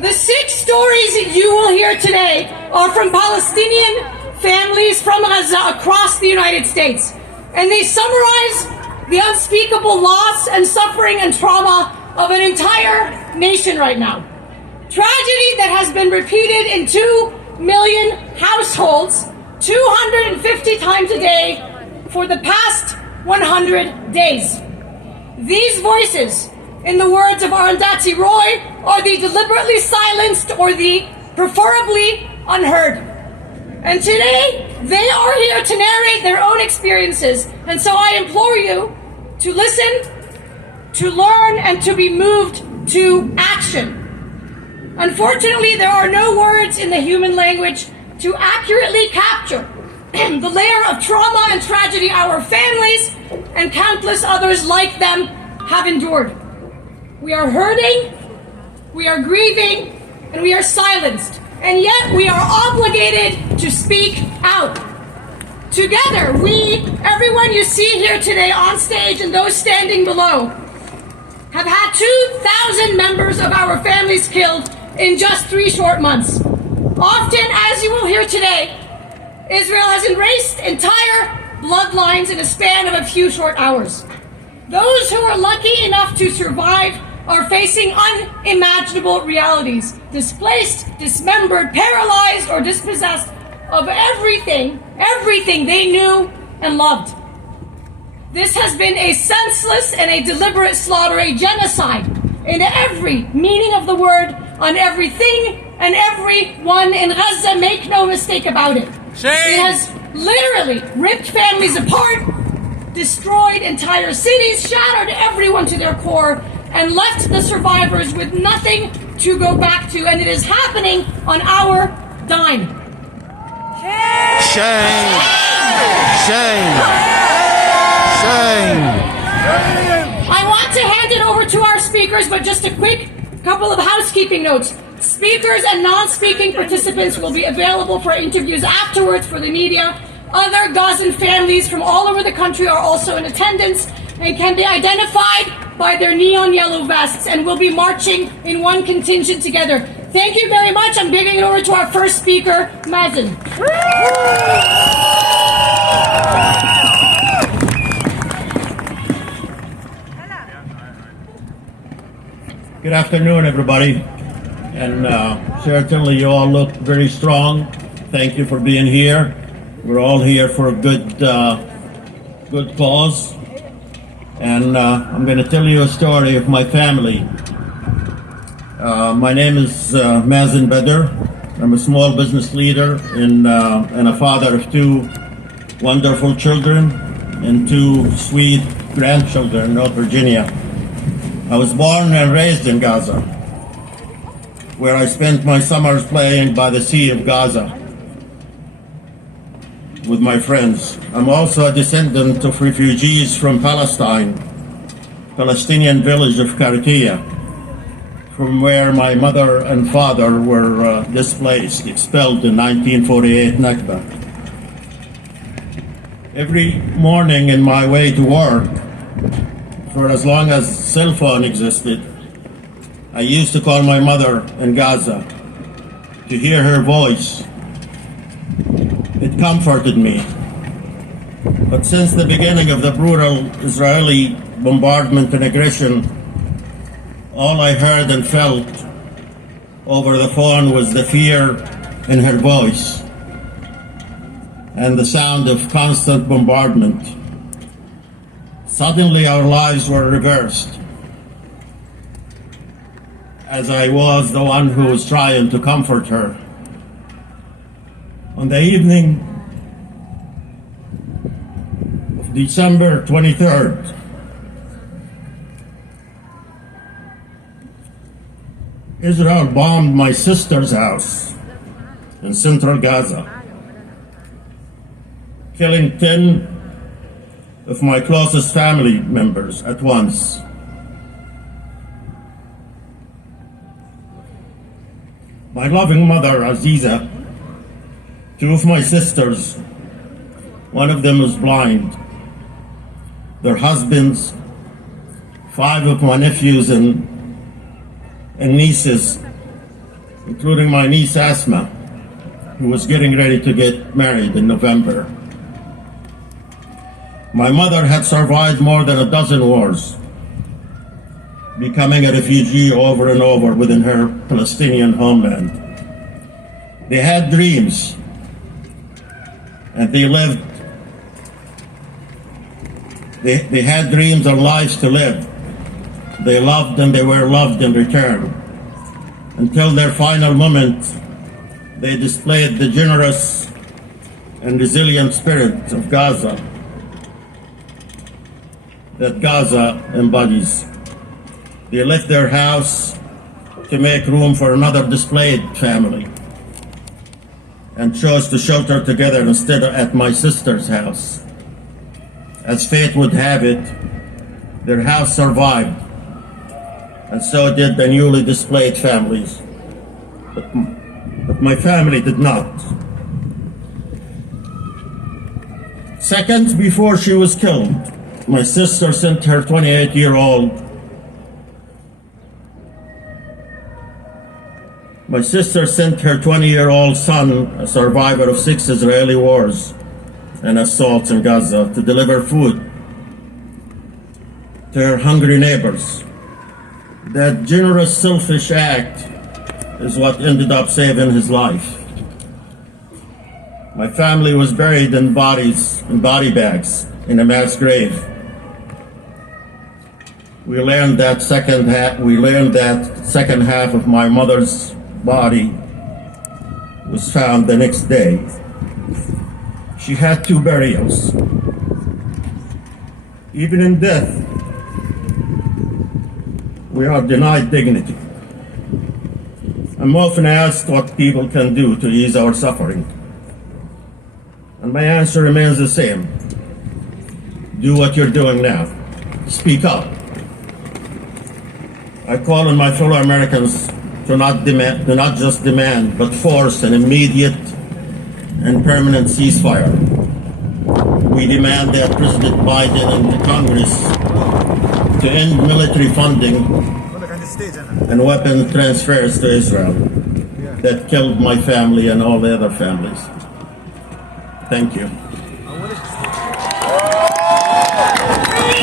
The 6 stories that you will hear today are from Palestinian families from Gaza across the United States. And they summarize the unspeakable loss and suffering and trauma of an entire nation right now. Tragedy that has been repeated in 2 million households 250 times a day for the past 100 days. These voices, in the words of Arundhati Roy, are the deliberately silenced or the preferably unheard. And today, they are here to narrate their own experiences. And so I implore you to listen, to learn, and to be moved to action. Unfortunately, there are no words in the human language to accurately capture the layer of trauma and tragedy our families and countless others like them have endured. We are hurting, we are grieving, and we are silenced. And yet we are obligated to speak out. Together, everyone you see here today on stage and those standing below, have had 2,000 members of our families killed in just 3 short months. Often, as you will hear today, Israel has erased entire bloodlines in a span of a few short hours. Those who are lucky enough to survive are facing unimaginable realities, displaced, dismembered, paralyzed, or dispossessed of everything they knew and loved. This has been a senseless and a deliberate slaughter, a genocide in every meaning of the word, on everything and everyone in Gaza. Make no mistake about it. Shame. It has literally ripped families apart, destroyed entire cities, shattered everyone to their core, and left the survivors with nothing to go back to. And it is happening on our dime. Shame. Shame. Shame. I want to hand it over to our speakers, but just a quick couple of housekeeping notes. Speakers and non-speaking participants will be available for interviews afterwards for the media. Other Gazan families from all over the country are also in attendance and can be identified by their neon yellow vests, and will be marching in one contingent together. Thank you very much. I'm giving it over to our first speaker, Mazen. Good afternoon, everybody. And certainly you all look very strong. Thank you for being here. We're all here for a good cause. And I'm going to tell you a story of my family. My name is Mazen Badr. I'm a small business leader and a father of 2 wonderful children and 2 sweet grandchildren in North Virginia. I was born and raised in Gaza, where I spent my summers playing by the Sea of Gaza with my friends. I'm also a descendant of refugees from Palestinian village of Karatiya, from where my mother and father were displaced, expelled in 1948 Nakba. Every morning in my way to work, for as long as cell phone existed, I used to call my mother in Gaza to hear her voice. It comforted me. But since the beginning of the brutal Israeli bombardment and aggression, all I heard and felt over the phone was the fear in her voice and the sound of constant bombardment. Suddenly our lives were reversed, as I was the one who was trying to comfort her. On the evening of December 23rd, Israel bombed my sister's house in central Gaza, killing 10 of my closest family members at once. My loving mother, Aziza, 2 of my sisters, one of them was blind, their husbands, 5 of my nephews and nieces, including my niece Asma, who was getting ready to get married in November. My mother had survived more than a dozen wars, becoming a refugee over and over within her Palestinian homeland. They had dreams, and they lived. They had dreams and lives to live. They loved and they were loved in return. Until their final moment, they displayed the generous and resilient spirit of Gaza that Gaza embodies. They left their house to make room for another displaced family and chose to shelter together instead at my sister's house. As fate would have it, their house survived, and so did the newly displaced families. But my family did not. Seconds before she was killed, my sister sent her 28-year-old My sister sent her 20-year-old son, a survivor of 6 Israeli wars and assaults in Gaza, to deliver food to her hungry neighbors. That generous, selfish act is what ended up saving his life. My family was buried in body bags in a mass grave. We learned that second half of my mother's body was found the next day. She had 2 burials. Even in death, we are denied dignity. I'm often asked what people can do to ease our suffering. And my answer remains the same. Do what you're doing now. Speak up. I call on my fellow Americans to not just demand, but force an immediate and permanent ceasefire. We demand that President Biden and the Congress to end military funding and weapon transfers to Israel that killed my family and all the other families. Thank you.